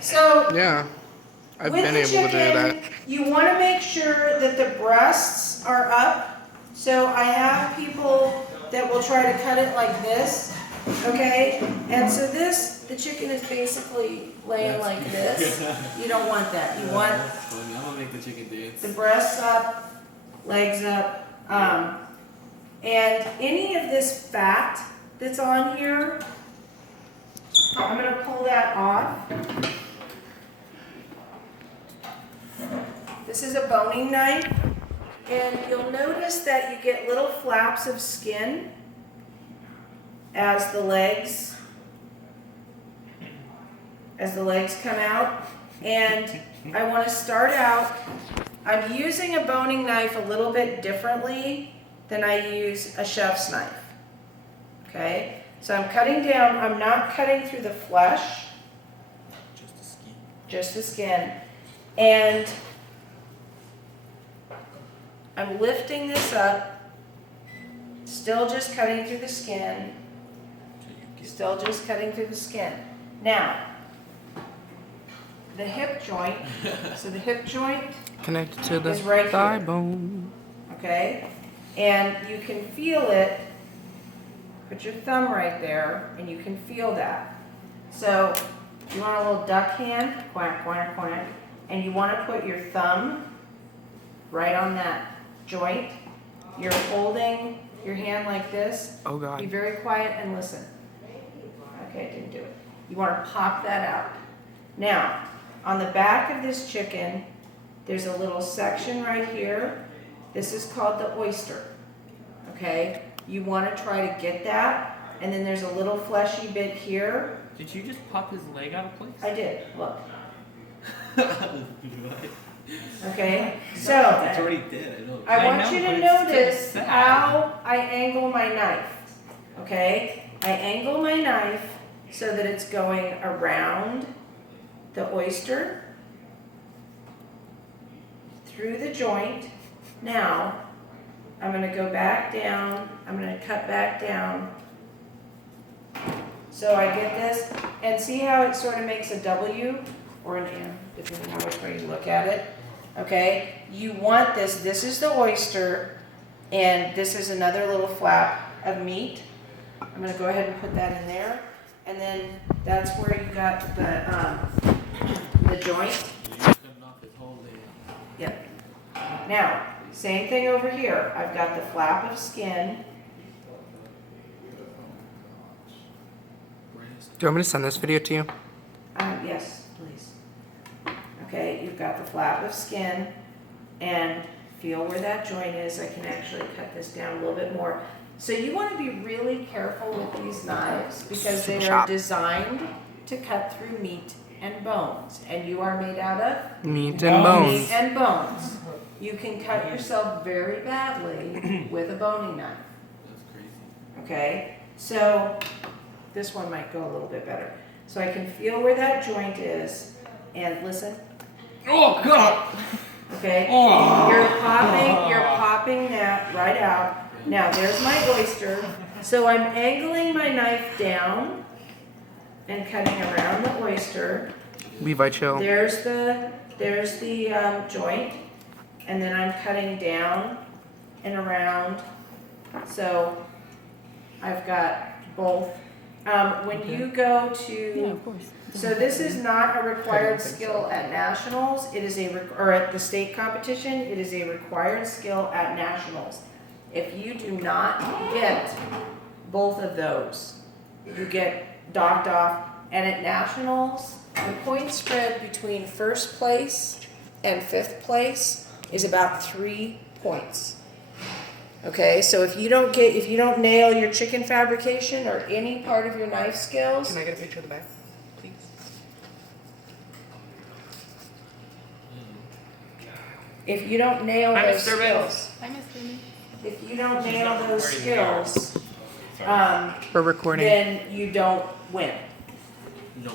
So Yeah, I've with been the able to do that. chicken, you want to make sure that the breasts are up. So I have people that will try to cut it like this, okay? And so this, the chicken is basically laying like this. You don't want that. You want That's funny. I'm gonna make the chicken dance. the breasts up, legs up, and any of this fat that's on here, I'm gonna pull that off. This is a boning knife, and you'll notice that you get little flaps of skin as the legs come out. And I want to start out, I'm using a boning knife a little bit differently than I use a chef's knife. Okay, so I'm cutting down, I'm not cutting through the flesh, just the skin, and I'm lifting this up, still just cutting through the skin, still just cutting through the skin. Now, the hip joint, so the hip joint Connected to the is right thigh here. bone. Okay, and you can feel it. Put your thumb right there, and you can feel that. So you want a little duck hand, quack, quack, quack, and you want to put your thumb right on that joint. You're holding your hand like this. Oh Be God. very quiet and listen. Okay, didn't do it. You want to pop that out. Now, on the back of this chicken, there's a little section right here. This is called the oyster. Okay? You want to try to get that. And then there's a little fleshy bit here. Did you just pop his leg out of place? I did. Look. What? Okay? It's So, already dead. I know. I want know, you but to it's notice still sad. how I angle my knife. Okay? I angle my knife so that it's going around the oyster, through the joint. Now, I'm going to go back down. I'm going to cut back down. So I get this, and see how it sort of makes a W or an M, depending on which way you look at it. Okay? You want this. This is the oyster, and this is another little flap of meat. I'm going to go ahead and put that in there. And then that's where you got the joint. You're cutting off his whole leg. Yep. Now, same thing over here. I've got the flap of skin. Do you want me to send this video to you? Yes, please. Okay, you've got the flap of skin, and feel where that joint is. I can actually cut this down a little bit more. So you want to be really careful with these knives because they are Sharp. designed to cut through meat and bones. And you are made out of Meat and bones. meat and bones. You can cut yourself very badly with a boning knife. That's crazy. Okay, so this one might go a little bit better. So I can feel where that joint is, and listen. Oh God! Okay, Oh. you're popping that right out. Now there's my oyster. So I'm angling my knife down and cutting around the oyster. Levi chill. There's the joint, and then I'm cutting down and around. So I've got both. When you go to, so this is not a required skill at nationals. It is or at the state competition. It is a required skill at nationals. If you do not get both of those, you get docked off. And at nationals, the point spread between first place and fifth place is about 3 points. Okay, so if you don't nail your chicken fabrication or any part of your knife skills, Can I get a picture of the back, please? if you don't nail Hi, those Mr. Vince. skills, I missed him. if you don't nail those Where you are. skills, For recording. then you don't win. No.